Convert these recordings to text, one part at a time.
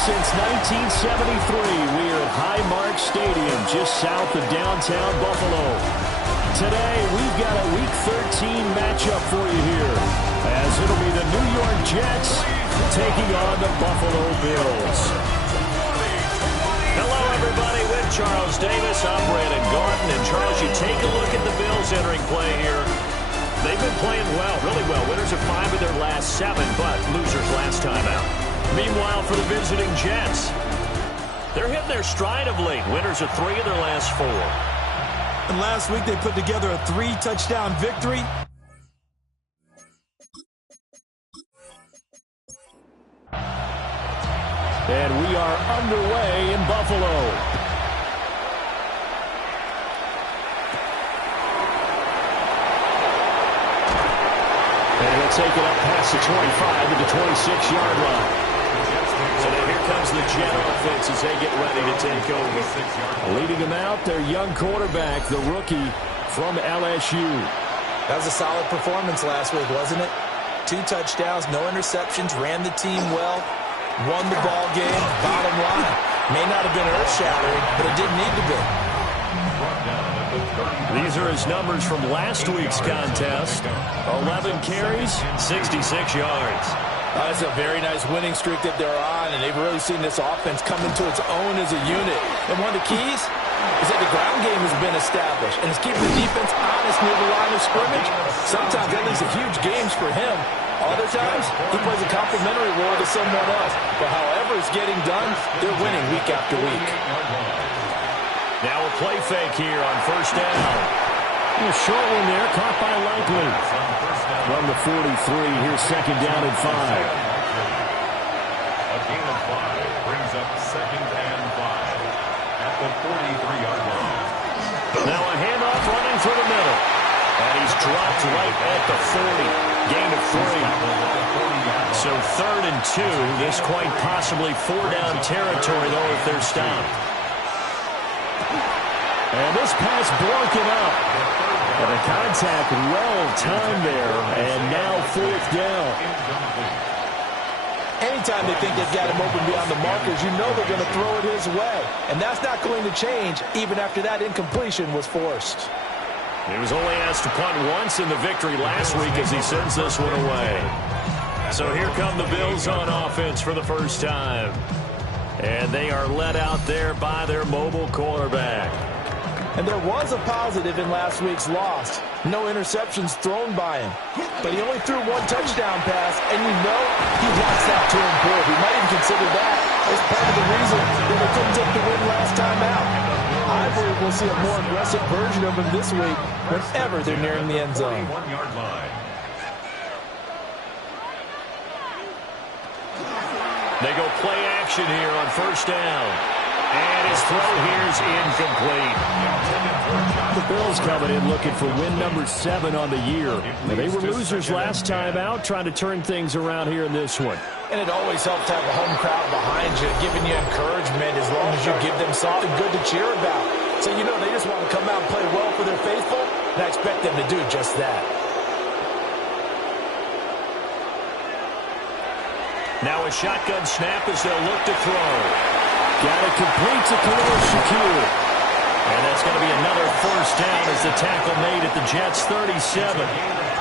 since 1973. We are at Highmark Stadium, just south of downtown Buffalo. Today, we've got a Week 13 matchup for you here, as it'll be the New York Jets taking on the Buffalo Bills. Hello, everybody, with Charles Davis. I'm Brandon Gaudin. And, Charles, you take a look at the Bills entering play here. They've been playing well, really well. Winners of 5 of their last 7, but losers last time out. Meanwhile, for the visiting Jets, they're hitting their stride of late. Winners of 3 of their last 4. And last week they put together a 3-touchdown victory. And we are underway in Buffalo. And he'll take it up past the 25 to the 26-yard line. So now here comes the Jet offense as they get ready to take over. Leading them out, their young quarterback, the rookie from LSU. That was a solid performance last week, wasn't it? 2 touchdowns, no interceptions, ran the team well, won the ball game. Bottom line, may not have been earth-shattering, but it didn't need to be. These are his numbers from last week's contest. 11 carries, 66 yards. That's a very nice winning streak that they're on, and they've really seen this offense come into its own as a unit. And one of the keys is that the ground game has been established, and it's keeping the defense honest near the line of scrimmage. Sometimes that leads to huge games for him. Other times, he plays a complimentary role to someone else. But however it's getting done, they're winning week after week. Now a play fake here on first down. A short one there, caught by Likely. From the 43, here's second down and 5. A gain of 5 brings up second and 5 at the 43-yard line. Now a handoff running through the middle. And he's dropped right at the 40. Gain of 3. So 3rd and 2. This quite possibly 4-down territory, though, if they're stopped. And this pass broken up. And the contact well-timed there. And now 4th down. Anytime they think they've got him open beyond the markers, you know they're going to throw it his way. And that's not going to change even after that incompletion was forced. He was only asked to punt once in the victory last week as he sends this one away. So here come the Bills on offense for the first time. And they are led out there by their mobile quarterback. And there was a positive in last week's loss. No interceptions thrown by him. But he only threw 1 touchdown pass, and you know he wants that to improve. He might even consider that as part of the reason that they couldn't take the win last time out. I believe we'll see a more aggressive version of him this week whenever they're nearing the end zone. They go play action here on first down. And his throw here is incomplete. The Bills coming in looking for win number 7 on the year. Now, they were losers last time out, trying to turn things around here in this one. And it always helps to have a home crowd behind you, giving you encouragement as long as you give them something good to cheer about. So you know they just want to come out and play well for their faithful, and I expect them to do just that. Now a shotgun snap as they'll look to throw. Got it complete to Khalil Shakir. And that's going to be another first down as the tackle made at the Jets' 37.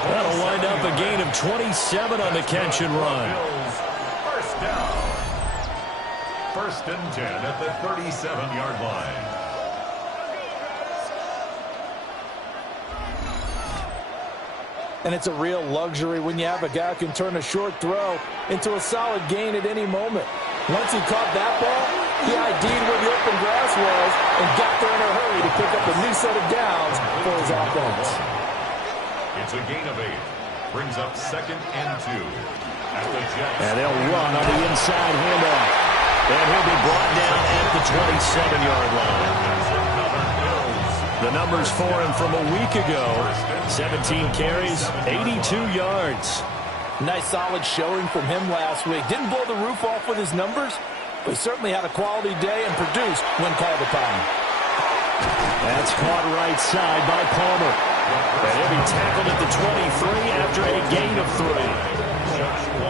That'll wind up a gain of 27 on the catch and run. First down. 1st and 10 at the 37-yard line. And it's a real luxury when you have a guy who can turn a short throw into a solid gain at any moment. Once he caught that ball, he ID'd where the open grass was and got there in a hurry to pick up a new set of downs for his offense. It's a gain of 8. Brings up 2nd and 2 at the Jets. And they'll run on the inside handoff. And he'll be brought down at the 27-yard line. The numbers for him from a week ago. 17 carries, 82 yards. Nice solid showing from him last week. Didn't blow the roof off with his numbers, but he certainly had a quality day and produced when called upon. That's caught right side by Palmer. And he'll be tackled at the 23 after a gain of 3.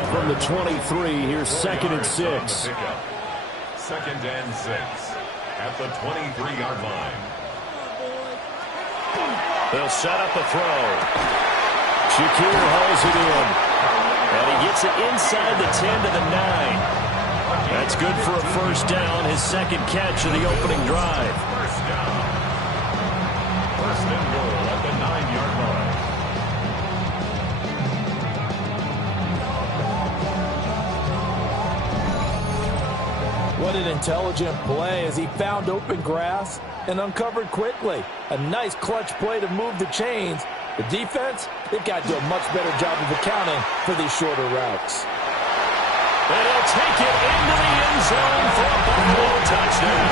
From the 23, here's 2nd and 6. 2nd and 6 at the 23-yard line. They'll set up a throw. Shakir hauls it in. And he gets it inside the 10 to the 9. That's good for a first down, his second catch of the opening drive. First down. First and goal at the 9-yard line. What an intelligent play as he found open grass and uncovered quickly. A nice clutch play to move the chains. The defense, they've got to do a much better job of accounting for these shorter routes. And he'll take it into the end zone for a Buffalo touchdown.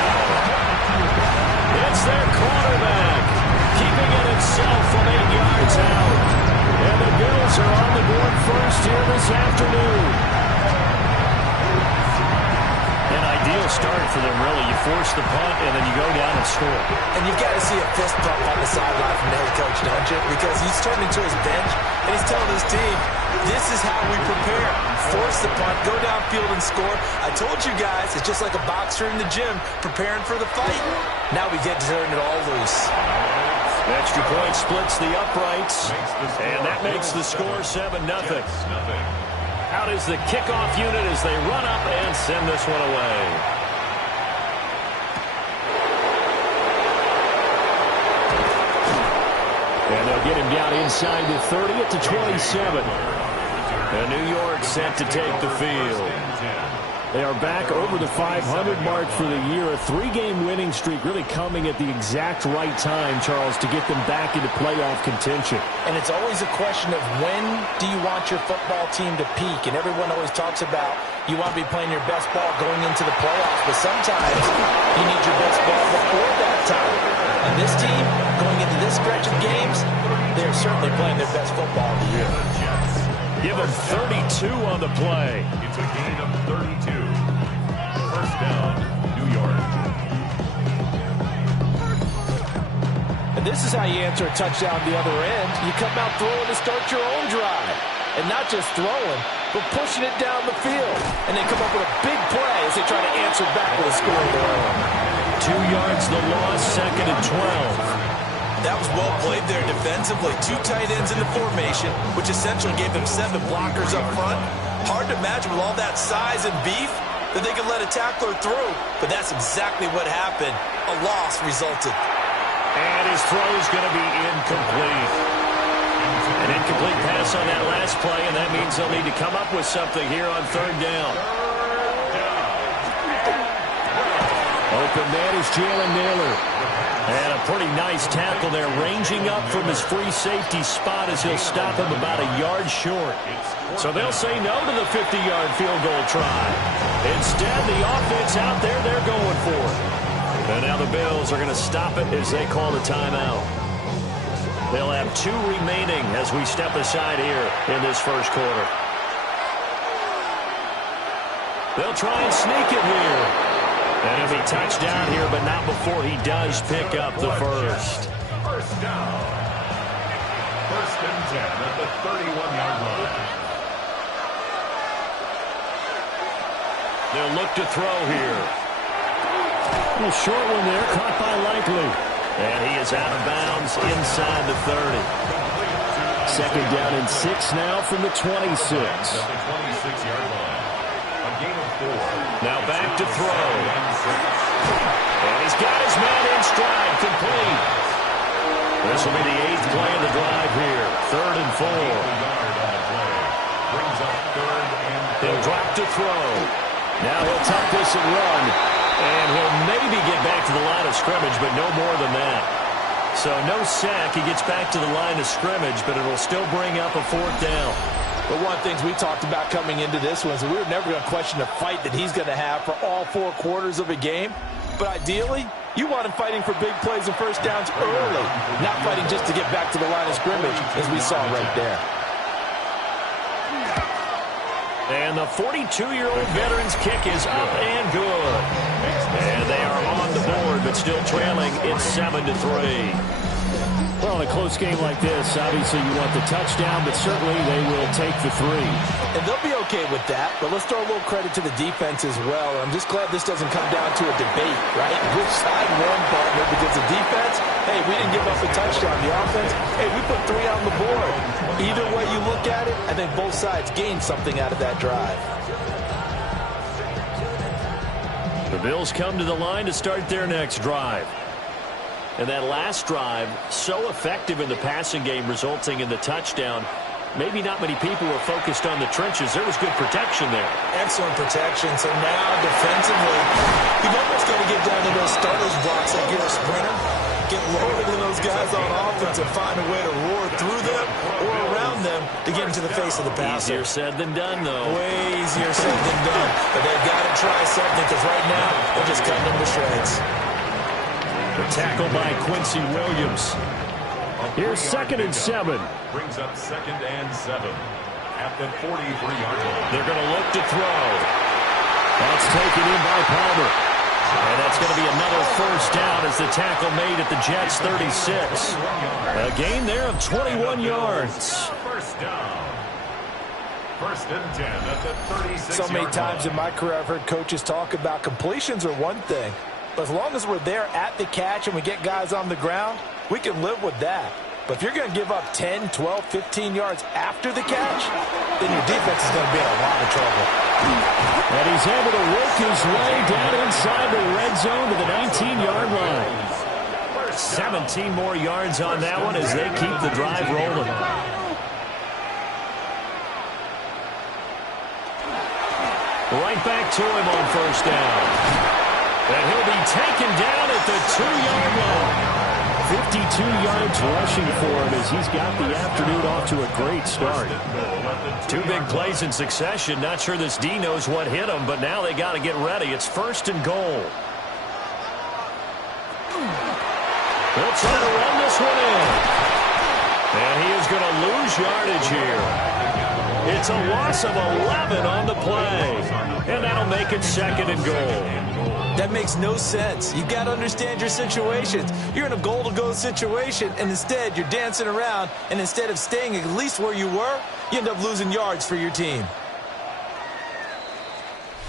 It's their quarterback, keeping it himself from 8 yards out. And the Bills are on the board first here this afternoon. An ideal start for them, really. You force the punt, and then you go down and score. And you've got to see a fist bump on the sideline from the head coach, don't you? Because he's turning to his bench, and he's telling his team, this is how we prepare. Force the punt, go downfield and score. I told you guys, it's just like a boxer in the gym preparing for the fight. Now we get to turn it all loose. Extra point splits the uprights, and that makes the score 7-0. Out is the kickoff unit as they run up and send this one away. And they'll get him down inside the 30 at the 27. And New York set to take the field. They are back over the 500 mark for the year. A 3-game winning streak really coming at the exact right time, Charles, to get them back into playoff contention. And it's always a question of when do you want your football team to peak? And everyone always talks about you want to be playing your best ball going into the playoffs, but sometimes you need your best ball before that time. And this team, going into this stretch of games, they're certainly playing their best football of the year. Give them 32 on the play. It's a gain of 32. First down, New York. And this is how you answer a touchdown the other end. You come out throwing to start your own drive. And not just throwing, but pushing it down the field. And they come up with a big play as they try to answer back with a score of their own. 2 yards the loss, 2nd and 12. That was well played there defensively. 2 tight ends in the formation, which essentially gave them 7 blockers up front. Hard to imagine with all that size and beef that they could let a tackler through, but that's exactly what happened. A loss resulted. And his throw is going to be incomplete. An incomplete pass on that last play, and that means they'll need to come up with something here on 3rd down. Open man is Jalen Naylor. And a pretty nice tackle there, ranging up from his free safety spot as he'll stop him about a yard short. So they'll say no to the 50-yard field goal try. Instead, the offense out there, they're going for it. And now the Bills are going to stop it as they call the timeout. They'll have 2 remaining as we step aside here in this first quarter. They'll try and sneak it here. And he'll be touchdown here, but not before he does pick up the first. First down. First and 10 at the 31-yard line. They'll look to throw here. A little short one there, caught by Likely. And he is out of bounds inside the 30. 2nd down and 6 now from the 26. At the 26-yard line. A gain of 4. Now back to throw. And he's got his man in stride, complete. This will be the 8th play of the drive here. 3rd and 4. Brings up 3rd and 4. He'll drop to throw. Now he'll tuck this and run. And he'll maybe get back to the line of scrimmage, but no more than that. So no sack. He gets back to the line of scrimmage, but it'll still bring up a 4th down. But one of the things we talked about coming into this one is that we were never going to question the fight that he's going to have for all 4 quarters of a game. But ideally, you want him fighting for big plays and first downs early, not fighting just to get back to the line of scrimmage, as we saw right there. And the 42-year-old veteran's kick is up and good. And they are on the board, but still trailing. It's 7-3. Well, in a close game like this, obviously you want the touchdown, but certainly they will take the 3. And they'll be okay with that, but let's throw a little credit to the defense as well. I'm just glad this doesn't come down to a debate, right? Which side won, partner? Because the defense, hey, we didn't give up a touchdown. The offense, hey, we put 3 on the board. Either way you look at it, I think both sides gained something out of that drive. The Bills come to the line to start their next drive. And that last drive, so effective in the passing game, resulting in the touchdown. Maybe not many people were focused on the trenches. There was good protection there. Excellent protection. So now, defensively, you've almost got to get down to those starters blocks like you're a sprinter. Get loaded in those guys on offense and find a way to roar through them or around them to get into the face of the passer. Easier said than done, though. Way easier said than done. But they've got to try something because right now, they're just cutting them to shreds. The tackle by Quincy Williams. Here's 2nd and 7. Brings up 2nd and 7 at the 43-yard line. They're going to look to throw. That's taken in by Palmer. And that's going to be another first down as the tackle made at the Jets' 36. A gain there of 21 yards. First down. 1st and 10 at the 36-yard line. So many times in my career I've heard coaches talk about completions are one thing. But as long as we're there at the catch and we get guys on the ground, we can live with that. But if you're going to give up 10, 12, 15 yards after the catch, then your defense is going to be in a lot of trouble. And he's able to work his way down inside the red zone to the 19-yard line. 17 more yards on that one as they keep the drive rolling. Right back to him on first down. And he'll be taken down at the 2-yard line. 52 yards rushing for him as he's got the afternoon off to a great start. 2 big plays in succession. Not sure this D knows what hit him, but now they got to get ready. It's 1st and goal. They'll try to run this one in. And he is going to lose yardage here. It's a loss of 11 on the play. And that'll make it 2nd and goal. That makes no sense. You've got to understand your situations. You're in a goal-to-go situation, and instead you're dancing around, and instead of staying at least where you were, you end up losing yards for your team.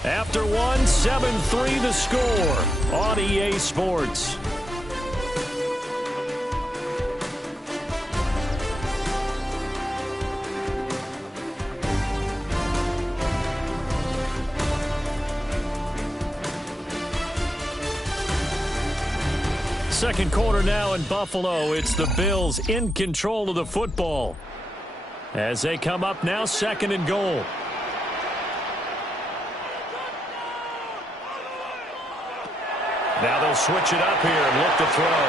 After 7-3 the score on EA Sports. Second quarter now in Buffalo. It's the Bills in control of the football as they come up now 2nd and goal. Now they'll switch it up here and look to throw.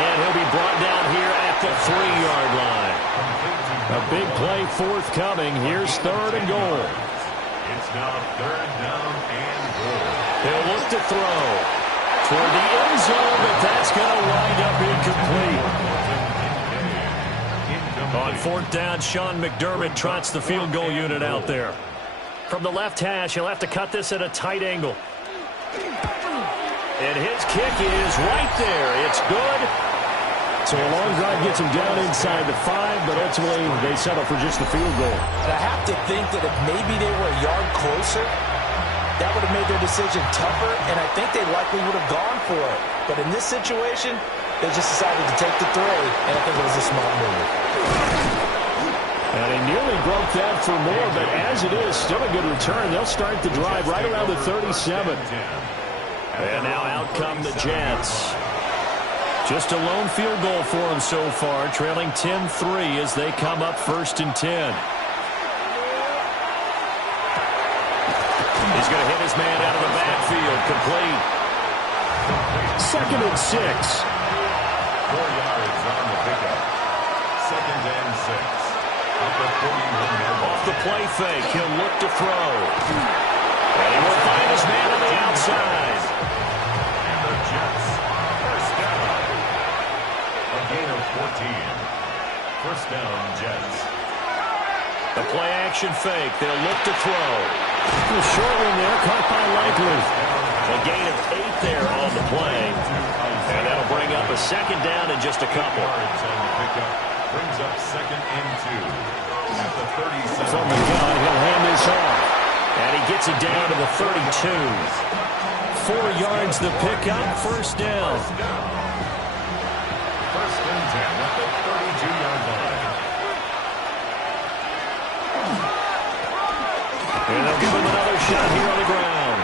And he'll be brought down here at the 3-yard line. A big play forthcoming. Here's 3rd and goal. It's now 3rd down and goal. He'll look to throw toward the end zone, but that's going to wind up incomplete. On 4th down, Sean McDermott trots the field goal unit out there. From the left hash, he'll have to cut this at a tight angle. And his kick is right there. It's good. So a long drive gets him down inside the 5, but ultimately they settle for just the field goal. And I have to think that if maybe they were a yard closer, that would have made their decision tougher, and I think they likely would have gone for it. But in this situation, they just decided to take the 3, and I think it was a smart move. And he nearly broke that for more, but as it is, still a good return. They'll start the drive right around the 37. And now out come the Jets. Just a lone field goal for them so far, trailing 10-3 as they come up 1st and 10. He's going to hit his man out of the backfield. Complete. 2nd and 6. 4 yards on the pickup. 2nd and 6. Off the play fake, he'll look to throw. And he will find his man on the outside. And the Jets, 1st down. A gain of 14. 1st down, Jets. The play action fake, they'll look to throw. The short one there, caught by Likely. A gain of 8 there on the play. And that'll bring up a second down and just a couple. Brings up 2nd and 2 at the 37. From the gun, he'll hand this off. And he gets it down to the 32. 4 yards the pickup, first down. First and 10 at the 32-yard line. And they'll give him another shot here on the ground.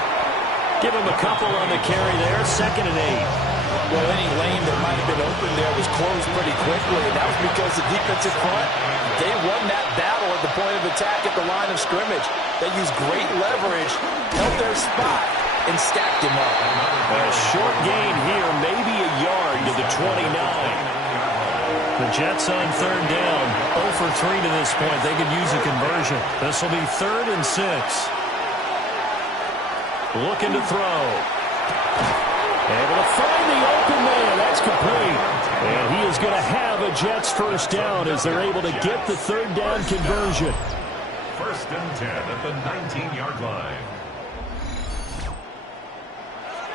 Give him a couple on the carry there, 2nd and 8. Well, any lane that might have been open there was closed pretty quickly, and that was because the defensive front, they won that battle at the point of attack at the line of scrimmage. They used great leverage, held their spot, and stacked him up. A short gain here, maybe a yard to the 29. The Jets on 3rd down, 0 for 3 to this point. They could use a conversion. This will be 3rd and 6. Looking to throw. Able to find the open man. That's complete. And he is going to have a Jets first down as they're able to get the 3rd down conversion. First and 10 at the 19-yard line.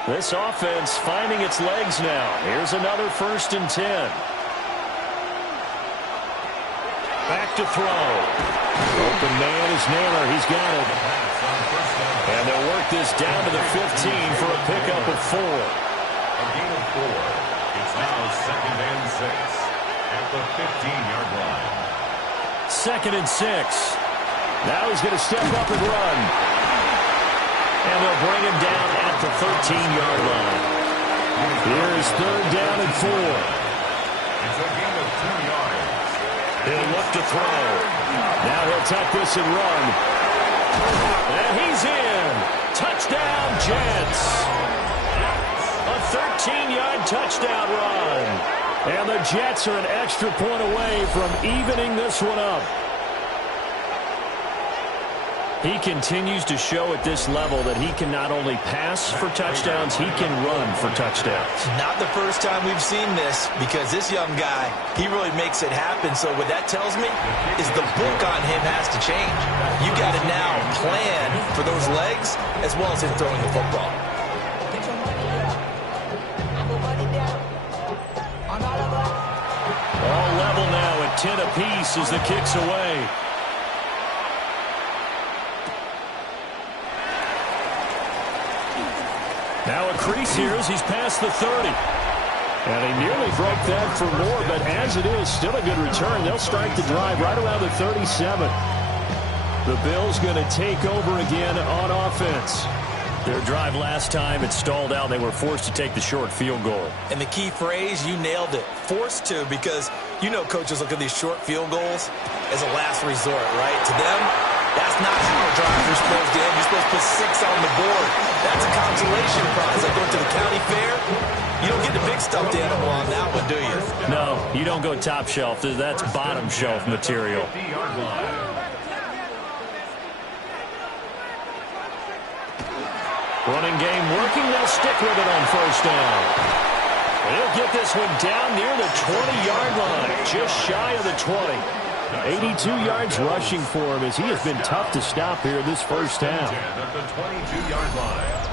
This offense finding its legs now. Here's another 1st and 10. Back to throw. Open man is Naylor. He's got it. And they'll work this down to the 15 for a pickup of 4. A gain of 4. It's now 2nd and 6 at the 15-yard line. 2nd and 6. Now he's going to step up and run. And they'll bring him down at the 13-yard line. Here's 3rd down and 4. It's a gain of 2 yards. He'll look to throw. Now he'll tuck this and run. And he's in. Touchdown, Jets. A 13-yard touchdown run. And the Jets are an extra point away from evening this one up. He continues to show at this level that he can not only pass for touchdowns, he can run for touchdowns. Not the first time we've seen this, because this young guy, he really makes it happen. So what that tells me is the book on him has to change. You got to now plan for those legs as well as him throwing the football. All level now at 10 apiece as the kick's away. Now a crease here as he's past the 30. And he nearly broke that for more, but as it is, still a good return. They'll start the drive right around the 37. The Bills going to take over again on offense. Their drive last time, it stalled out. They were forced to take the short field goal. And the key phrase, you nailed it, forced to, because you know coaches look at these short field goals as a last resort, right? To them, that's not how drives are supposed to end. You're supposed to put 6 on the board. That's a consolation prize. Like going to the county fair, you don't get the big stuffed animal on that one, do you? No, you don't go top shelf. That's bottom shelf material. Running game working. They'll stick with it on first down. He'll get this one down near the 20-yard line, just shy of the 20. 82 yards rushing for him as he has been tough to stop here this first half. At the 22-yard line.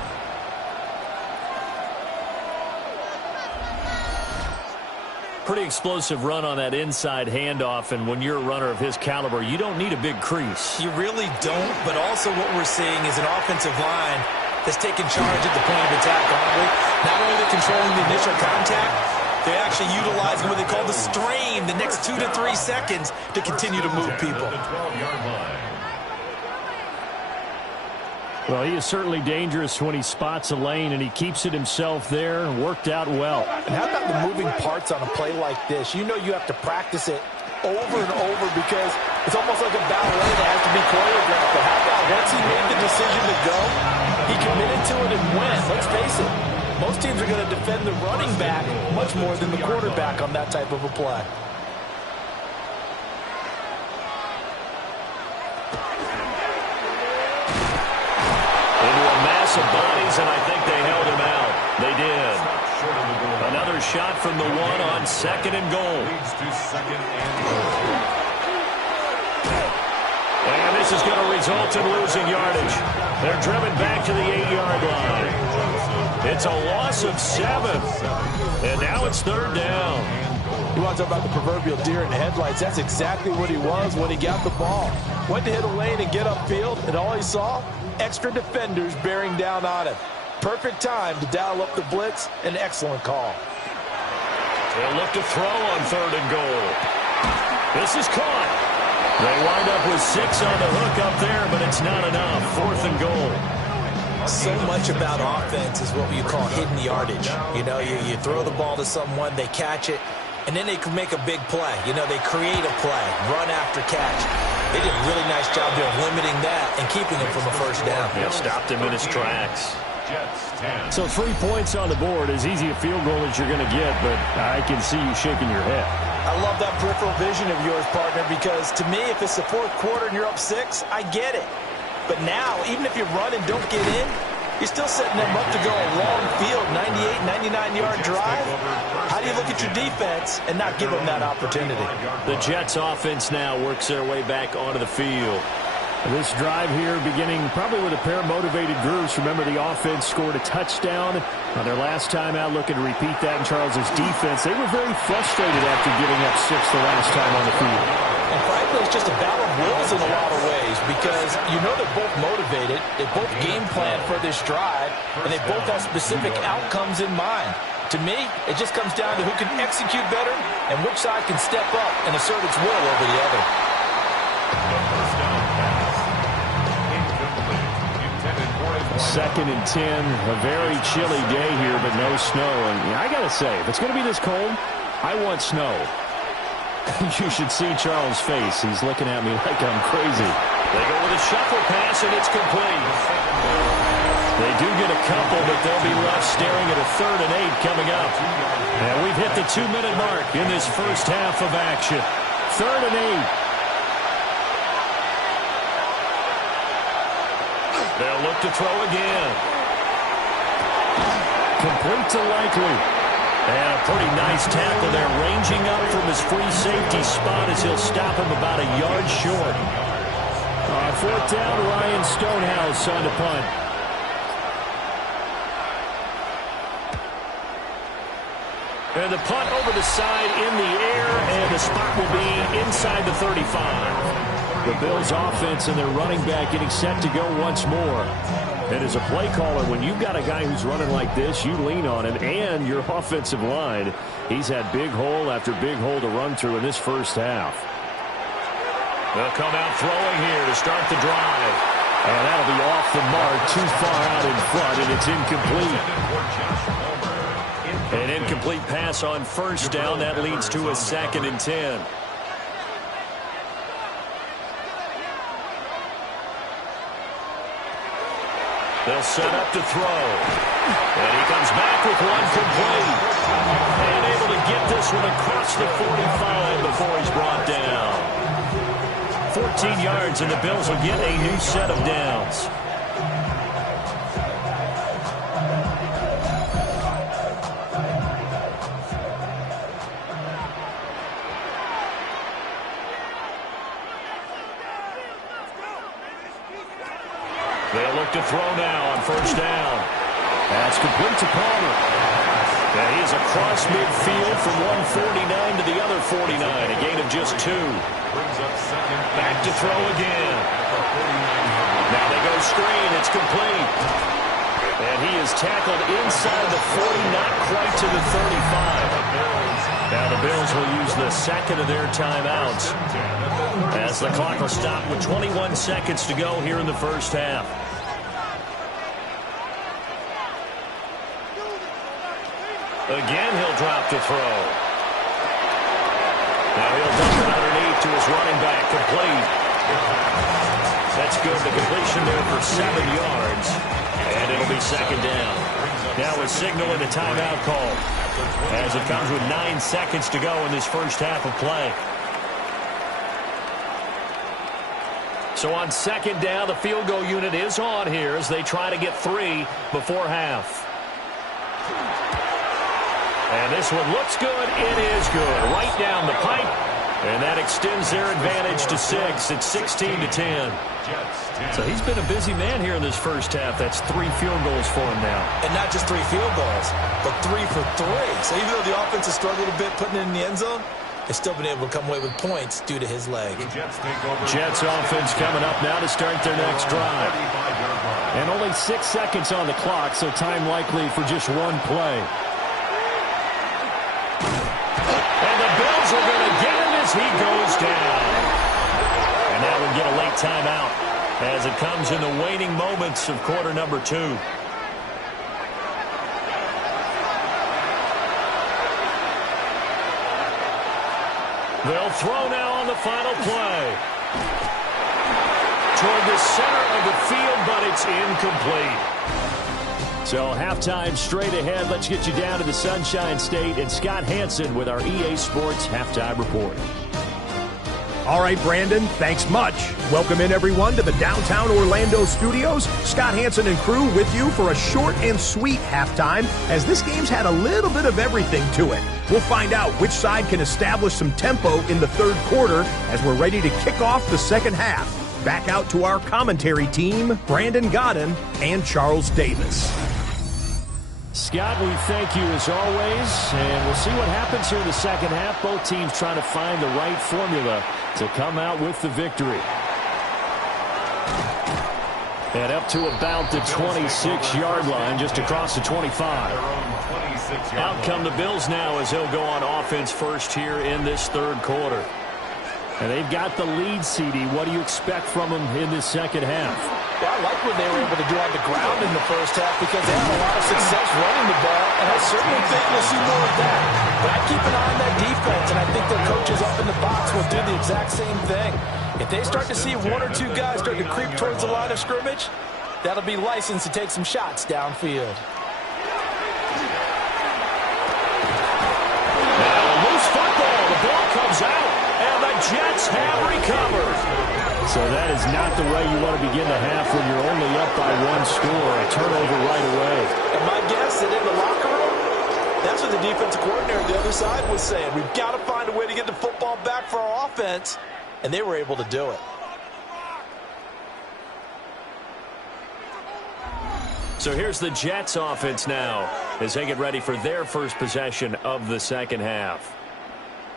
Pretty explosive run on that inside handoff, and when you're a runner of his caliber, you don't need a big crease. You really don't, but also what we're seeing is an offensive line that's taking charge at the point of attack, aren't we? Not only are they controlling the initial contact, they're actually utilizing what they call the strain, the next 2 to 3 seconds to continue to move people. Well, he is certainly dangerous when he spots a lane, and he keeps it himself there and worked out well. And how about the moving parts on a play like this? You know you have to practice it over and over because it's almost like a ballet that has to be choreographed. But how about once he made the decision to go, he committed to it and went. Let's face it, most teams are going to defend the running back much more than the quarterback on that type of a play. Into a mass of bodies, and I think they held him out. They did. Another shot from the one on 2nd and goal. And this is going to result in losing yardage. They're driven back to the 8-yard line. It's a loss of 7. And now it's 3rd down. You want to talk about the proverbial deer in the headlights. That's exactly what he was when he got the ball. Went to hit a lane and get upfield, and all he saw, extra defenders bearing down on him. Perfect time to dial up the blitz. An excellent call. They'll look to throw on 3rd and goal. This is caught. They wind up with 6 on the hook up there, but it's not enough. 4th and goal. So much about offense is what you call hidden yardage. You know, you throw the ball to someone, they catch it, and then they can make a big play. You know, they create a play, run after catch. They did a really nice job there of limiting that and keeping him from a 1st down. Yeah, stopped him in his tracks. So 3 points on the board, as easy a field goal as you're going to get, but I can see you shaking your head. I love that peripheral vision of yours, partner, because to me, if it's the 4th quarter and you're up 6, I get it. But now, even if you run and don't get in, you're still setting them up to go a long field, 98, 99-yard drive. How do you look at your defense and not give them that opportunity? The Jets offense now works their way back onto the field. This drive here beginning probably with a pair of motivated groups. Remember, the offense scored a touchdown on their last time out, looking to repeat that in Charles's defense. They were very frustrated after giving up 6 the last time on the field. And frankly, it's just a battle of wills in a lot of ways because you know they're both motivated, they both game plan for this drive, and they both have specific outcomes in mind. To me, it just comes down to who can execute better and which side can step up and assert its will over the other. 2nd and 10, a very chilly day here, but no snow. And I got to say, if it's going to be this cold, I want snow. You should see Charles' face. He's looking at me like I'm crazy. They go with a shuffle pass, and it's complete. They do get a couple, but they'll be left staring at a 3rd and 8 coming up. And we've hit the 2-minute mark in this first half of action. 3rd and 8. They'll look to throw again. Complete to Likely. And a pretty nice tackle there, ranging up from his free safety spot as he'll stop him about a yard short. 4th down, Ryan Stonehouse on the punt. And the punt over the side in the air, and the spot will be inside the 35. The Bills offense and their running back getting set to go once more. And as a play caller, when you've got a guy who's running like this, you lean on him and your offensive line. He's had big hole after big hole to run through in this first half. They'll come out throwing here to start the drive. And that'll be off the mark, too far out in front, and it's incomplete. An incomplete pass on 1st down. That leads to a 2nd and 10. They'll set up to throw. And he comes back with one complete. And able to get this one across the 45 before he's brought down. 14 yards, and the Bills will get a new set of downs. They'll look to throw now on 1st down. That's complete to Palmer. And he is across midfield from 149 to the other 49. A gain of just 2. Back to throw again. Now they go screen. It's complete. And he is tackled inside the 40, not quite to the 35. Now the Bills will use the 2nd of their timeouts, as the clock will stop with 21 seconds to go here in the first half. Again, he'll drop to throw. Now he'll dump it underneath to his running back, complete. That's good. The completion there for 7 yards. And it'll be 2nd down. Now a signal and a timeout call, as it comes with 9 seconds to go in this first half of play. So on 2nd down, the field goal unit is on here as they try to get 3 before half. And this one looks good. It is good. Right down the pipe. And that extends their advantage to 6. It's 16-10. So he's been a busy man here in this first half. That's 3 field goals for him now. And not just 3 field goals, but 3 for 3. So even though the offense has struggled a bit putting it in the end zone, they've still been able to come away with points due to his leg. Jets offense coming up now to start their next drive. And only 6 seconds on the clock, so time likely for just one play. And the Bills are going to get him as he goes down. And that would get a late timeout as it comes in the waning moments of quarter number 2. They'll throw now on the final play. Toward the center of the field, but it's incomplete. So halftime straight ahead. Let's get you down to the Sunshine State and Scott Hansen with our EA Sports Halftime Report. All right, Brandon, thanks much. Welcome in, everyone, to the downtown Orlando studios. Scott Hansen and crew with you for a short and sweet halftime, as this game's had a little bit of everything to it. We'll find out which side can establish some tempo in the third quarter as we're ready to kick off the second half. Back out to our commentary team, Brandon Godden and Charles Davis. Scott, we thank you as always, and we'll see what happens here in the second half. Both teams trying to find the right formula to come out with the victory. And up to about the 26-yard line, just across the 25. Out come the Bills now as they'll go on offense first here in this third quarter. And they've got the lead, CD. What do you expect from them in this second half? Yeah, I like what they were able to do on the ground in the first half because they had a lot of success running the ball, and I certainly think we'll see more of that. But I keep an eye on that defense, and I think their coaches up in the box will do the exact same thing. If they start to see 1 or 2 guys start to creep towards the line of scrimmage, that'll be licensed to take some shots downfield. Now a loose football. The ball comes out, and the Jets have recovered. So that is not the way you want to begin the half when you're only up by 1 score. A turnover right away. And my guess that in the locker room, that's what the defensive coordinator on the other side was saying. We've got to find a way to get the football back for our offense, and they were able to do it. So here's the Jets offense now as they get ready for their first possession of the second half.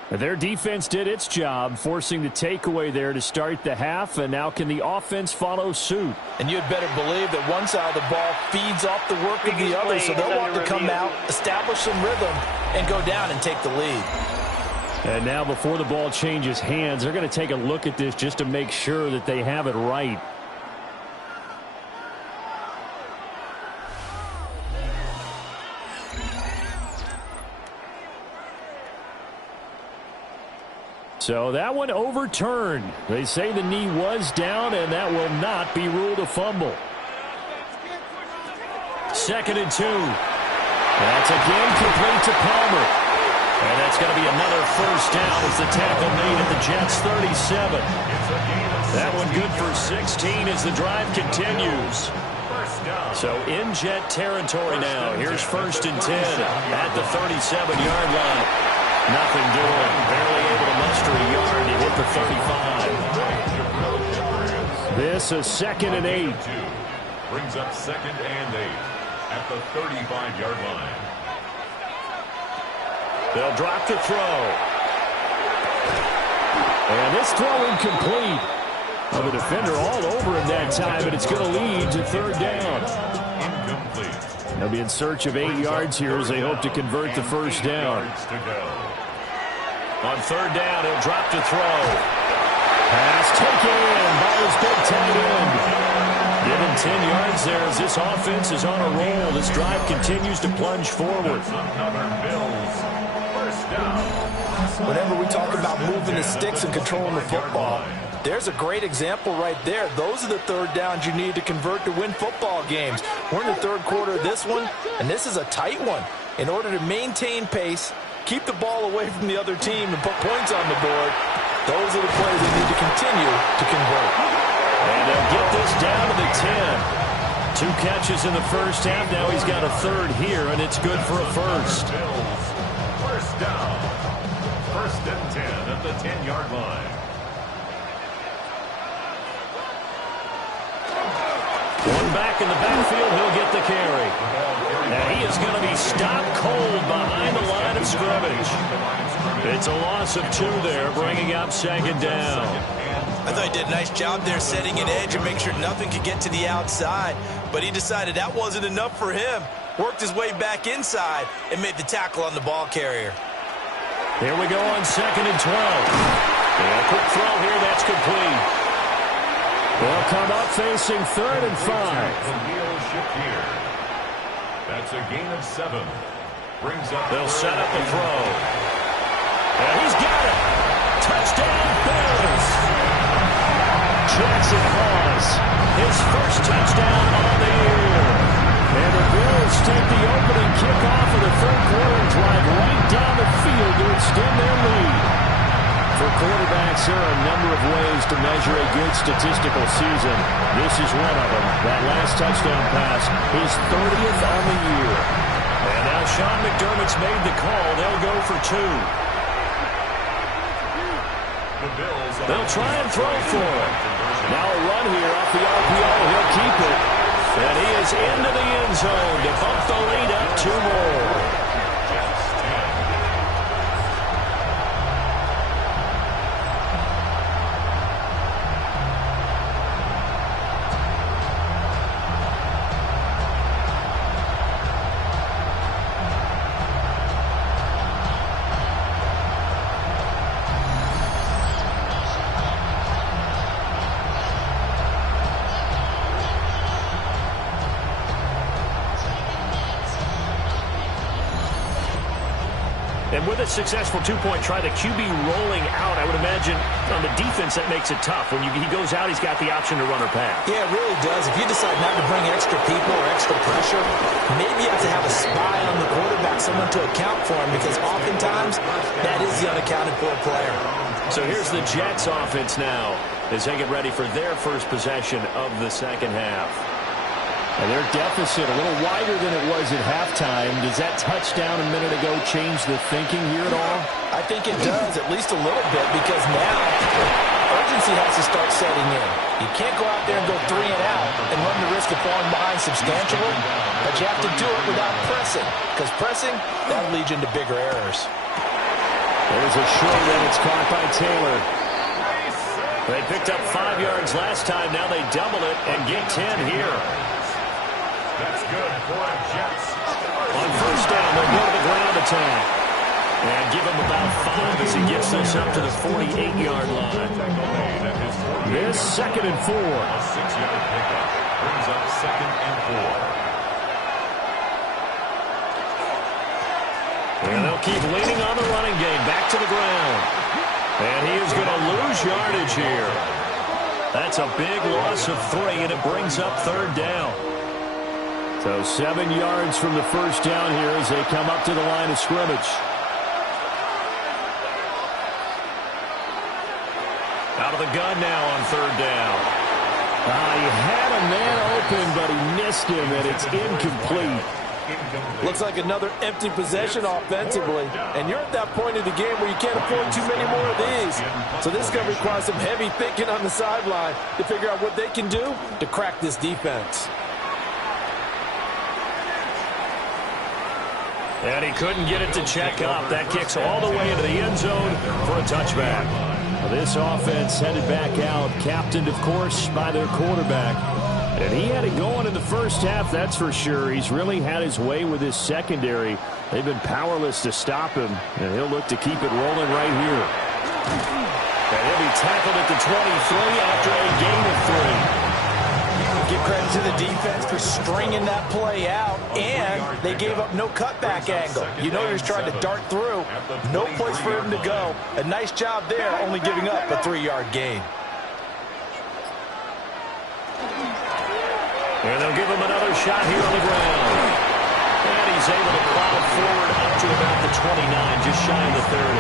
Their defense did its job, forcing the takeaway there to start the half, and now can the offense follow suit? And you'd better believe that one side of the ball feeds off the work of the other, so they'll want to come out, establish some rhythm, and go down and take the lead. And now before the ball changes hands, they're going to take a look at this just to make sure that they have it right. So that one overturned. They say the knee was down, and that will not be ruled a fumble. 2nd and 2. That's again complete to Palmer. And that's going to be another first down as the tackle made at the Jets' 37. That one good for 16 as the drive continues. So in Jet territory now. Here's 1st and 10 at the 37-yard line. Nothing doing. Barely able to muster a yard to hit the 35. This is 2nd and 8. Brings up 2nd and 8 at the 35-yard line. They'll drop to throw. And this throw incomplete. Well, the defender all over him that time, but it's going to lead to 3rd down. Incomplete. They'll be in search of 8 yards here as they hope to convert the first down. On 3rd down, he'll drop to throw. Pass taken in by his big tight end. Given 10 yards there as this offense is on a roll. This drive continues to plunge forward. Whenever we talk about moving the sticks and controlling the football, there's a great example right there. Those are the 3rd downs you need to convert to win football games. We're in the 3rd quarter of this one, and this is a tight one. In order to maintain pace, keep the ball away from the other team, and put points on the board, those are the plays they need to continue to convert. And they'll get this down to the 10. 2 catches in the first half. Now he's got a 3rd here, and it's good for a first. First and 10 at the 10-yard line. One back in the backfield, he'll get the carry. Now he is going to be stopped cold behind the line of scrimmage. It's a loss of 2 there, bringing up second down. I thought he did a nice job there setting an edge and make sure nothing could get to the outside. But he decided that wasn't enough for him. Worked his way back inside and made the tackle on the ball carrier. Here we go on second and 12. And a quick throw here, that's complete. They'll come up facing third and 5. The wheel shift here. That's a gain of 7. Brings up. They'll set up the throw. And he's got it. Touchdown, Bills. Jackson Hawes, his first touchdown on the year. And the Bills take the opening kickoff of the third quarter and drive right down the field to extend their lead. For quarterbacks, there are a number of ways to measure a good statistical season. This is one of them. That last touchdown pass, his 30th on the year. And now Sean McDermott's made the call. They'll go for 2. They'll try and throw for it. Now a run here off the RPO. He'll keep it. And he is into the end zone to bump the lead up 2 more. And with a successful 2-point try, the QB rolling out, I would imagine on the defense that makes it tough. When he goes out, he's got the option to run or pass. Yeah, it really does. If you decide not to bring extra people or extra pressure, maybe you have to have a spy on the quarterback, someone to account for him, because oftentimes that is the unaccounted for player. So here's the Jets offense now as they get ready for their first possession of the second half. And their deficit a little wider than it was at halftime. Does that touchdown a minute ago change the thinking here at all? I think it does, at least a little bit, because now urgency has to start setting in. You can't go out there and go 3 and out and run the risk of falling behind substantially, but you have to do it without pressing, because pressing, that'll lead you into bigger errors. There's a short and it's caught by Taylor. They picked up 5 yards last time. Now they double it and get 10 here. That's good for Jets. On first down, they'll go to the ground attack. And give him about 5 as he gets this up to the 48-yard line. This second and 4. A 6-yard pickup brings up second and 4. And they'll keep leaning on the running game. Back to the ground. And he is going to lose yardage here. That's a big loss of 3, and it brings up third down. So 7 yards from the first down here as they come up to the line of scrimmage. Out of the gun now on third down. He had a man open, but he missed him, and it's incomplete. Looks like another empty possession offensively, and you're at that point in the game where you can't afford too many more of these. So this is going to require some heavy thinking on the sideline to figure out what they can do to crack this defense. And he couldn't get it to check up. That kicks all the way into the end zone for a touchback. This offense headed back out, captained, of course, by their quarterback. And he had it going in the first half, that's for sure. He's really had his way with his secondary. They've been powerless to stop him, and he'll look to keep it rolling right here. And he'll be tackled at the 23 after a gain of 3. Give credit to the defense for stringing that play out, and they gave up no cutback angle. You know he was trying to dart through. No place for him to go. A nice job there, only giving up a 3-yard gain. And they'll give him another shot here on the ground. And he's able to plow forward up to about the 29, just shy of the 30.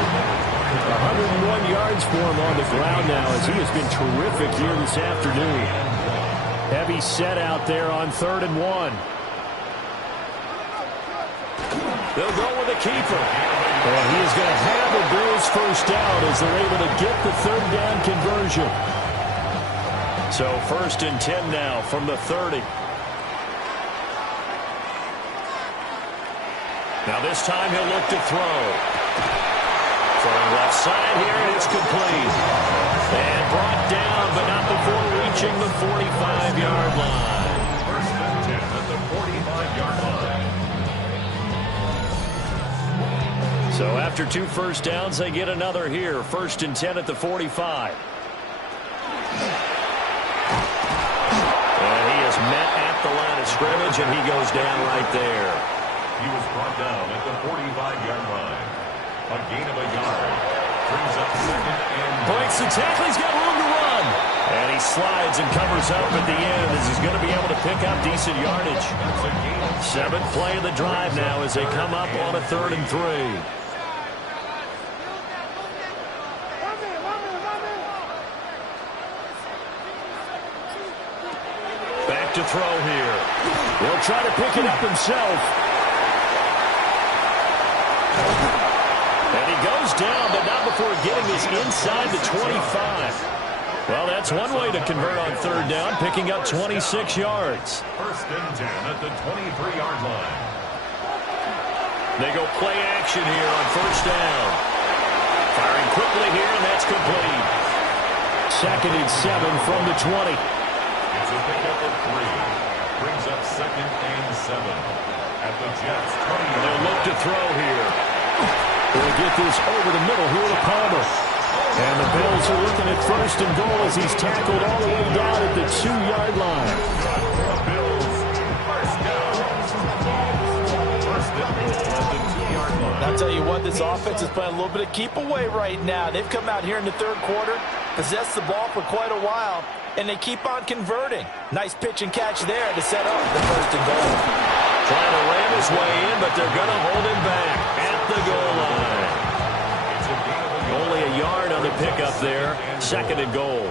101 yards for him on the ground now as he has been terrific here this afternoon. Heavy set out there on 3rd and 1. They'll go with the keeper. And he is going to have the Bills first down as they're able to get the third down conversion. So 1st and 10 now from the 30. Now this time he'll look to throw. Throwing left side here, and it's complete. And brought down, but not before reaching the 45-yard line. 1st and 10 at the 45-yard line. So after 2 first downs, they get another here. 1st and 10 at the 45. And he is met at the line of scrimmage, and he goes down right there. He was brought down at the 45-yard line. A gain of a yard. Brings up 2nd and... Breaks the tackle. He's got room to run. And he slides and covers up at the end as he's going to be able to pick up decent yardage. 7th play of the drive now as they come up on a 3rd and 3. Back to throw here. He'll try to pick it up himself. And he goes down, but not before getting this inside the 25. Well, that's one way to convert on 3rd down, picking up 26 yards. 1st and 10 at the 23-yard line. They go play action here on 1st down. Firing quickly here, and that's complete. 2nd and 7 from the 20. It's a pickup of 3. Brings up 2nd and 7 at the Jets' 20. They'll look to throw here. They'll get this over the middle here to Palmer. And the Bills are looking at 1st and goal as he's tackled all the way down at the 2-yard line. Bills, 1st down. 1st and goal at the 2-yard line. I'll tell you what, this offense is playing a little bit of keep away right now. They've come out here in the 3rd quarter, possessed the ball for quite a while, and they keep on converting. Nice pitch and catch there to set up the 1st and goal. Trying to ram his way in, but they're going to hold him back at the goal line. Only a yard on the pickup there. 2nd and goal.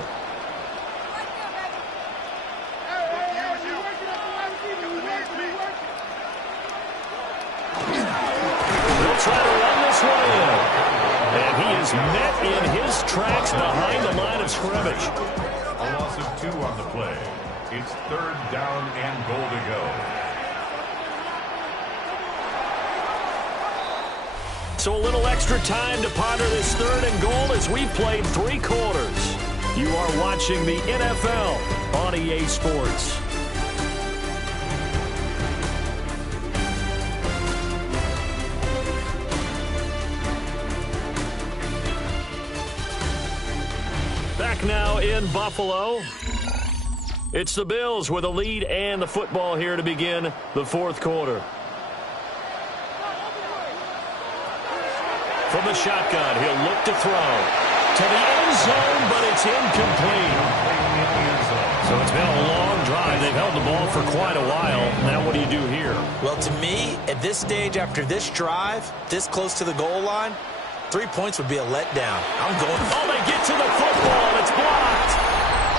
They'll try to run this one in. And he is met in his tracks behind the line of scrimmage. A loss of 2 on the play. It's 3rd down and goal to go. So a little extra time to ponder this 3rd and goal as we played 3 quarters. You are watching the NFL on EA Sports. Back now in Buffalo. It's the Bills with a lead and the football here to begin the 4th quarter. From the shotgun, he'll look to throw to the end zone, but it's incomplete. So it's been a long drive. They've held the ball for quite a while. Now what do you do here? Well, to me, at this stage, after this drive, this close to the goal line, 3 points would be a letdown. I'm going. Oh, they get to the football, and it's blocked.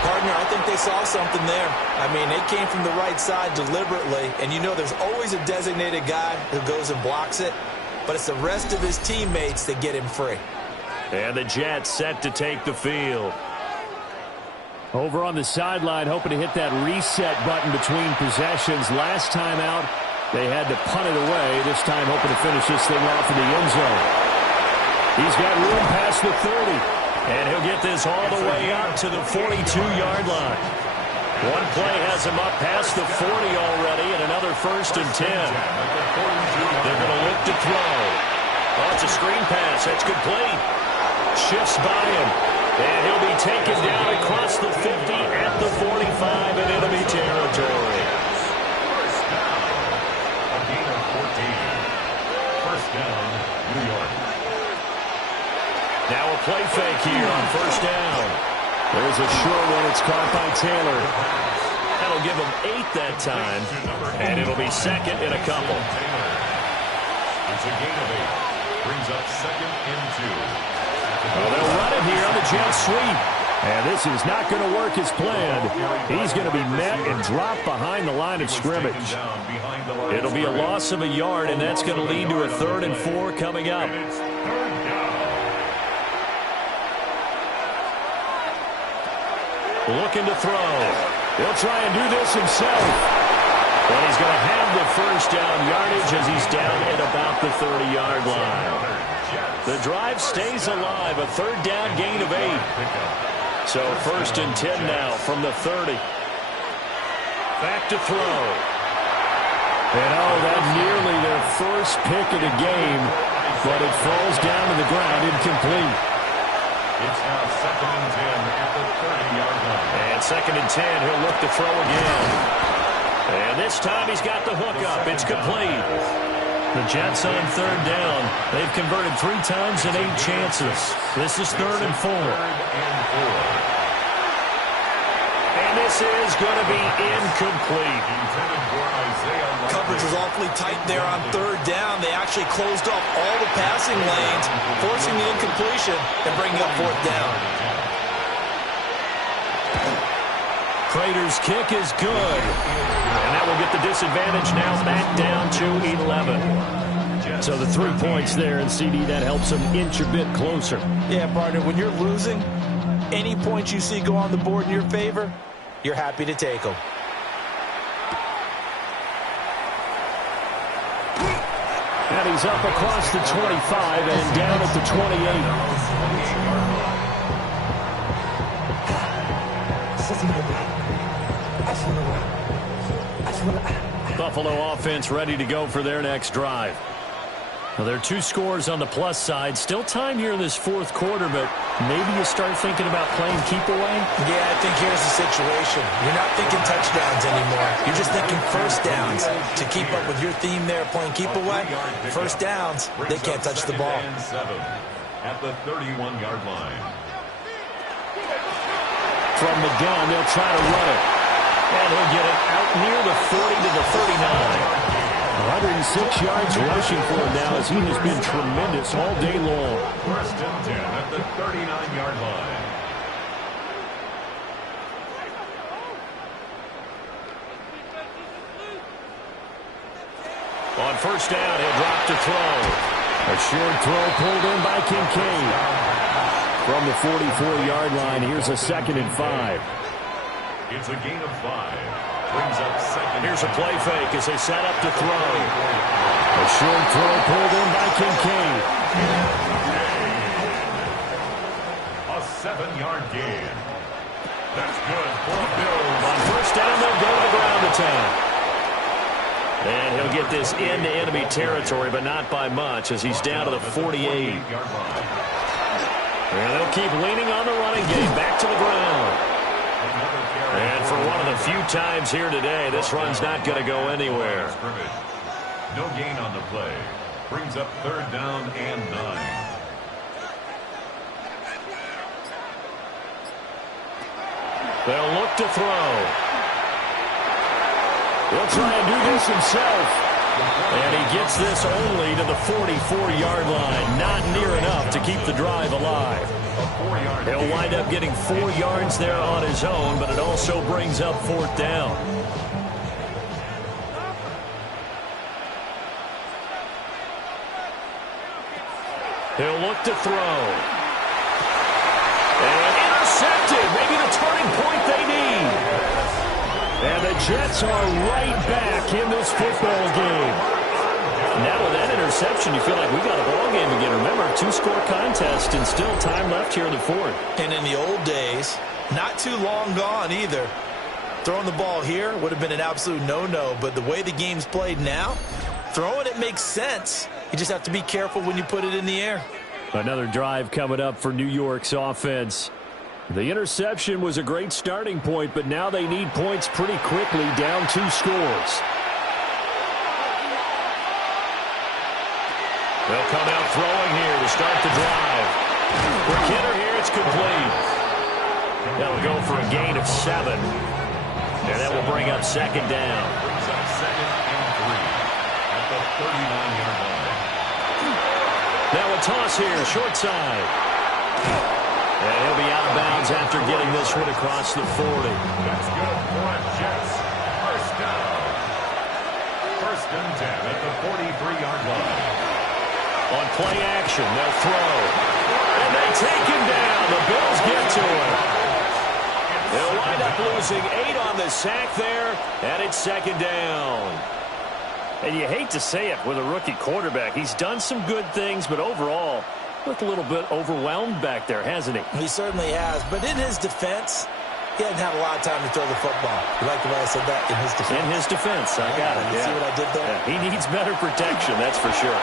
Partner, I think they saw something there. I mean, they came from the right side deliberately, and you know there's always a designated guy who goes and blocks it. But it's the rest of his teammates that get him free. And the Jets set to take the field. Over on the sideline, hoping to hit that reset button between possessions. Last time out, they had to punt it away. This time, hoping to finish this thing off in the end zone. He's got room past the 30. And he'll get this all the way up to the 42-yard line. One play has him up past the 40 already, and another 1st and 10. They're going to look to throw. Oh, it's a screen pass. That's complete. Shifts by him. And he'll be taken down across the 50 at the 45 in enemy territory. 1st down. A gain of 14. 1st down, New York. Now a play fake here on 1st down. There's a short one. It's caught by Taylor. That'll give him 8 that time. And it'll be 2nd in a couple. It's a gain of 8. Brings up 2nd and 2. Well, they'll run it here on the jet sweep. And this is not going to work as planned. He's going to be met and dropped behind the line of scrimmage. It'll be a loss of a yard, and that's going to lead to a 3rd and 4 coming up. Looking to throw. He'll try and do this himself. And he's going to have the first down yardage as he's down at about the 30-yard line. The drive stays alive, a 3rd down gain of 8. So 1st and 10 now from the 30. Back to throw. And that nearly their first pick of the game, but it falls down to the ground incomplete. It's now 2nd and 10 at the 30-yard line. And 2nd and 10, he'll look to throw again. And this time he's got the hook up. It's complete. The Jets on 3rd down. They've converted 3 times in 8 chances. This is 3rd and 4. And this is going to be incomplete. Coverage was awfully tight there on 3rd down. They actually closed off all the passing lanes, forcing the incompletion and bringing up 4th down. Prater's kick is good. And that will get the disadvantage now back down to 11. So the 3 points there, and CD, that helps them inch a bit closer. Yeah, partner, when you're losing, any points you see go on the board in your favor, you're happy to take them. And he's up across the 25 and down at the 28. Buffalo offense ready to go for their next drive. Well, there are 2 scores on the plus side. Still time here in this 4th quarter, but maybe you start thinking about playing keep away? Yeah, I think here's the situation. You're not thinking touchdowns anymore. You're just thinking first downs. To keep up with your theme there, playing keep away, first downs, they can't touch the ball. At the 31-yard line. From the gun, they'll try to run it. And he'll get it out near the 40 to the 39. 106 yards rushing for him now as he has been tremendous all day long. 1st and 10 at the 39-yard line. On 1st down, he'll drop to throw. A short throw pulled in by Kincaid. From the 44-yard line, here's a 2nd and 5. It's a gain of 5. Brings up 2nd. Here's a play fake as they set up to throw. A short throw pulled in by Kincaid. A 7-yard gain. That's good for a Bills. On 1st down, they'll go to the ground attack. And he'll get this into enemy territory, but not by much as he's down to the 48. And they'll keep leaning on the running game. Back to the ground. And for one of the few times here today, this run's not going to go anywhere. No gain on the play. Brings up 3rd down and 9. They'll look to throw. He'll try and do this himself. And he gets this only to the 44-yard line. Not near enough to keep the drive alive. He'll wind up getting 4 yards there on his own, but it also brings up 4th down. He'll look to throw. And intercepted. Maybe the turning point they need. And the Jets are right back in this football game. Now with that interception, you feel like we got a ball game again. Remember, 2-score contest and still time left here in the 4th. And in the old days, not too long gone either. Throwing the ball here would have been an absolute no-no, but the way the game's played now, throwing it makes sense. You just have to be careful when you put it in the air. Another drive coming up for New York's offense. The interception was a great starting point, but now they need points pretty quickly, down 2 scores. They'll come out throwing here to start the drive. For Kidder here, it's complete. That'll go for a gain of 7. And that will bring up 2nd down. Brings up 2nd and 3 at the 39-yard line. Now a toss here, short side. And he'll be out of bounds yards after getting this one across the 40. That's good for a Jets. First down. First and 10 at the 43-yard line. On play action, they'll throw. And they take him down. The Bills get to him. They'll wind up losing 8 on the sack there, and it's second down. And you hate to say it with a rookie quarterback. He's done some good things, but overall, looked a little bit overwhelmed back there, hasn't he? He certainly has. But in his defense, he hasn't had a lot of time to throw the football. You like the way I said that? In his defense. In his defense. I got it. You see what I did there? Yeah, he needs better protection, that's for sure.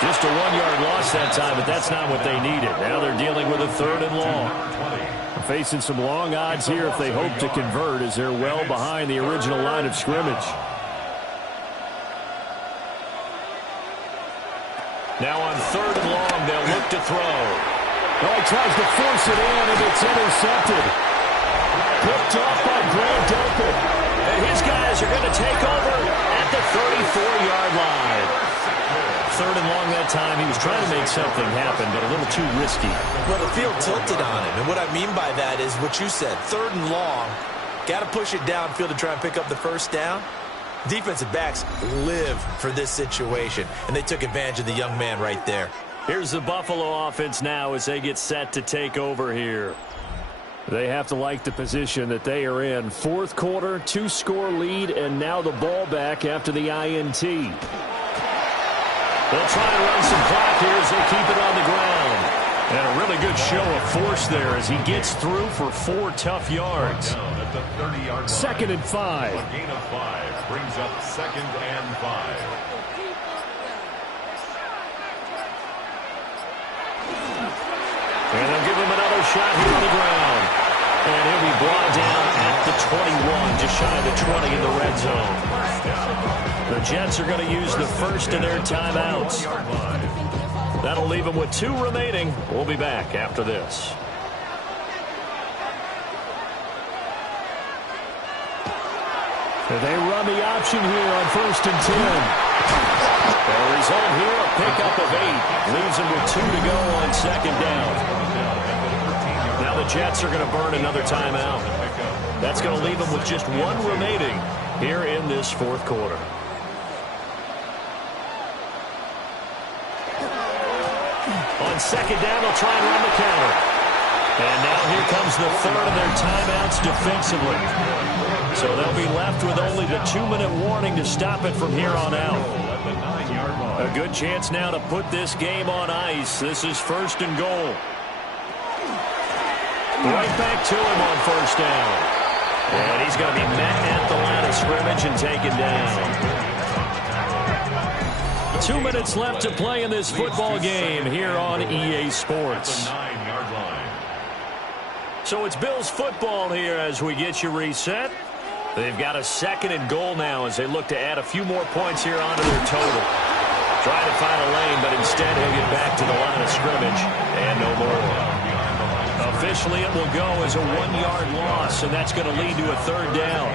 Just a 1-yard loss that time, but that's not what they needed. Now they're dealing with a 3rd and long. Facing some long odds here if they hope to convert, as they're well behind the original line of scrimmage. Now on 3rd and long, they'll look to throw. Oh, he tries to force it in, and it's intercepted. Picked off by Grant Delpit. And his guys are going to take over at the 34-yard line. 3rd and long that time. He was trying to make something happen, but a little too risky. Well, the field tilted on him. And what I mean by that is what you said. 3rd and long. Got to push it downfield to try and pick up the first down. Defensive backs live for this situation. And they took advantage of the young man right there. Here's the Buffalo offense now as they get set to take over here. They have to like the position that they are in. 4th quarter, 2-score lead, and now the ball back after the INT. They'll try and run some clock here as they keep it on the ground. And a really good show of force there as he gets through for 4 tough yards. At the 30-yard line. 2nd and 5. A gain of 5 brings up 2nd and 5. And they'll give him another shot here on the ground. And he'll be brought down at the 21, just shy of the 20 in the red zone. The Jets are going to use the first of their timeouts. That'll leave them with 2 remaining. We'll be back after this. They run the option here on 1st and 10. The result here, a pickup of 8. Leaves them with 2 to go on 2nd down. Now the Jets are going to burn another timeout. That's going to leave them with just 1 remaining here in this 4th quarter. On 2nd down, they'll try and run the counter. And now here comes the 3rd of their timeouts defensively. So they'll be left with only the 2-minute warning to stop it from here on out. A good chance now to put this game on ice. This is 1st and goal. Right back to him on 1st down. And he's going to be met at the line of scrimmage and taken down. 2 minutes left to play in this football game here on EA Sports. So it's Bills football here as we get you reset. They've got a 2nd and goal now as they look to add a few more points here onto their total. Trying to find a lane, but instead he'll get back to the line of scrimmage and no more. Officially it will go as a 1-yard loss, and that's going to lead to a 3rd down.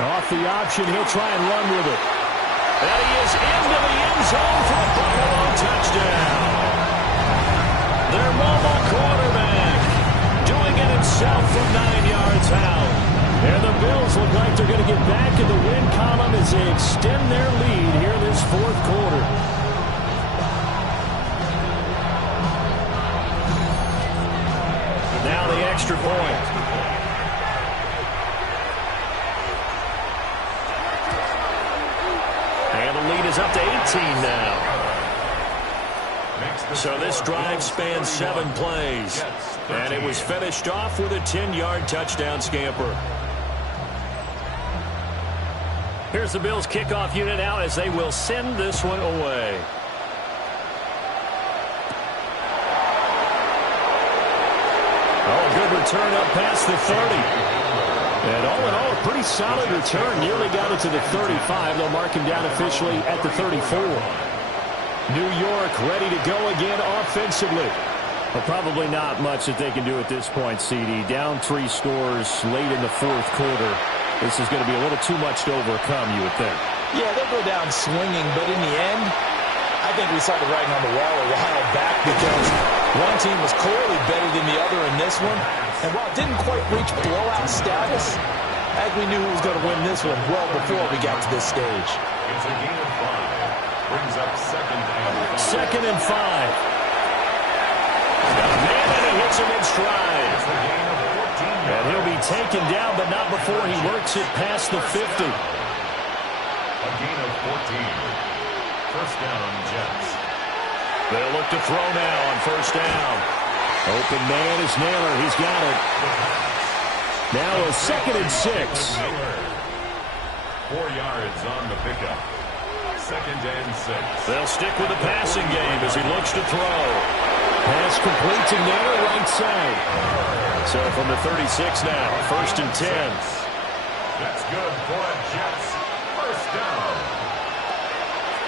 Off the option, he'll try and run with it. And he is into the end zone for a Buffalo touchdown. Their mobile quarterback doing it himself from 9 yards out. And the Bills look like they're going to get back in the win column as they extend their lead here in this 4th quarter. Now the extra point. And the lead is up to 18 now. So this drive spans 7 plays. And it was finished off with a 10-yard touchdown scamper. Here's the Bills kickoff unit out as they will send this one away. Oh, good return up past the 30. And all in all, a pretty solid return. Nearly got it to the 35. They'll mark him down officially at the 34. New York ready to go again offensively. Well, probably not much that they can do at this point, CD. Down 3 scores late in the 4th quarter. This is going to be a little too much to overcome, you would think. Yeah, they'll go down swinging, but in the end, I think we saw the writing on the wall a while back because one team was clearly better than the other in this one. And while it didn't quite reach blowout status, I think we knew who was going to win this one well before we got to this stage. It's a gain of 5. Brings up second and 5. Second and 5. Got a man and he hits him in stride. It's a gain of 14 yards. And he'll be taken down, but not before he works it past the 50. A gain of 14. First down, Jets. They'll look to throw now on first down. Open man is Naylor. He's got it. Now a second and 6. 4 yards on the pickup. Second and 6. They'll stick with the passing game as he looks to throw. Pass complete to Naylor, right side. So from the 36 now, first and 10. That's good for Jets. First down.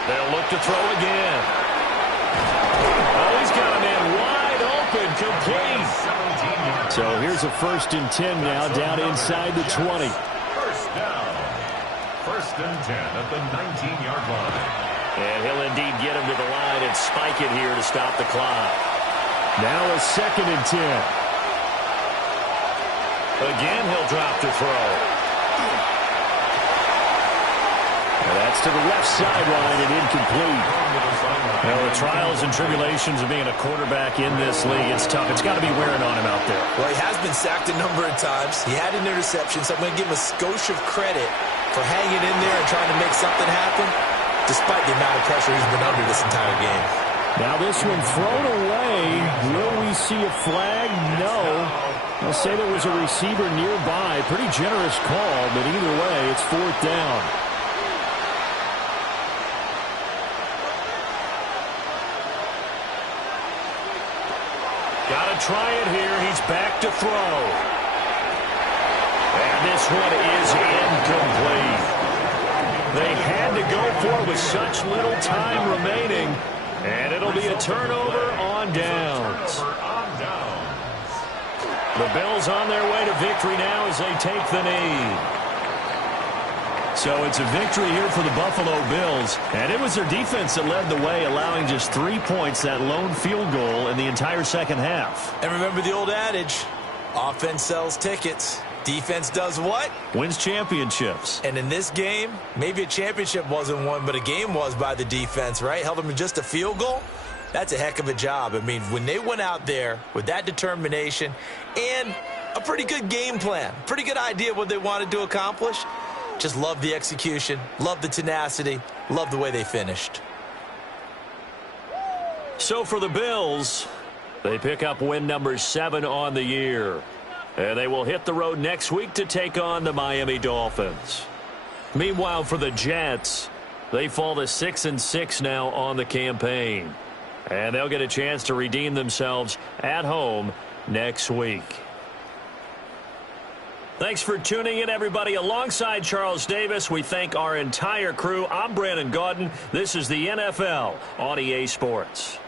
They'll look to throw again. Oh, he's got a man wide open, complete. 17 yards. So here's a first and 10 now, down inside the 20. First down. First and 10 at the 19-yard line. And he'll indeed get him to the line and spike it here to stop the clock. Now a second and 10. Again, he'll drop to throw. And that's to the left sideline and incomplete. Well, the trials and tribulations of being a quarterback in this league, it's tough. It's got to be wearing on him out there. Well, he has been sacked a number of times. He had an interception, so I'm going to give him a skosh of credit for hanging in there and trying to make something happen, despite the amount of pressure he's been under this entire game. Now this one thrown away. Will we see a flag? No. They'll say there was a receiver nearby. Pretty generous call, but either way, it's fourth down. Got to try it here. He's back to throw. And this one is incomplete. They had to go for it with such little time remaining. And it'll be a turnover on downs. The Bills on their way to victory now as they take the knee. So it's a victory here for the Buffalo Bills. And it was their defense that led the way, allowing just 3 points, that lone field goal in the entire second half. And remember the old adage, offense sells tickets. Defense does what? Wins championships. And in this game, maybe a championship wasn't won, but a game was by the defense, right? Held them to just a field goal. That's a heck of a job. I mean, when they went out there with that determination and a pretty good game plan, pretty good idea of what they wanted to accomplish, just love the execution, love the tenacity, love the way they finished. So for the Bills, they pick up win number 7 on the year. And they will hit the road next week to take on the Miami Dolphins. Meanwhile, for the Jets, they fall to 6-6 now on the campaign. And they'll get a chance to redeem themselves at home next week. Thanks for tuning in, everybody. Alongside Charles Davis, we thank our entire crew. I'm Brandon Gaudin. This is the NFL on EA Sports.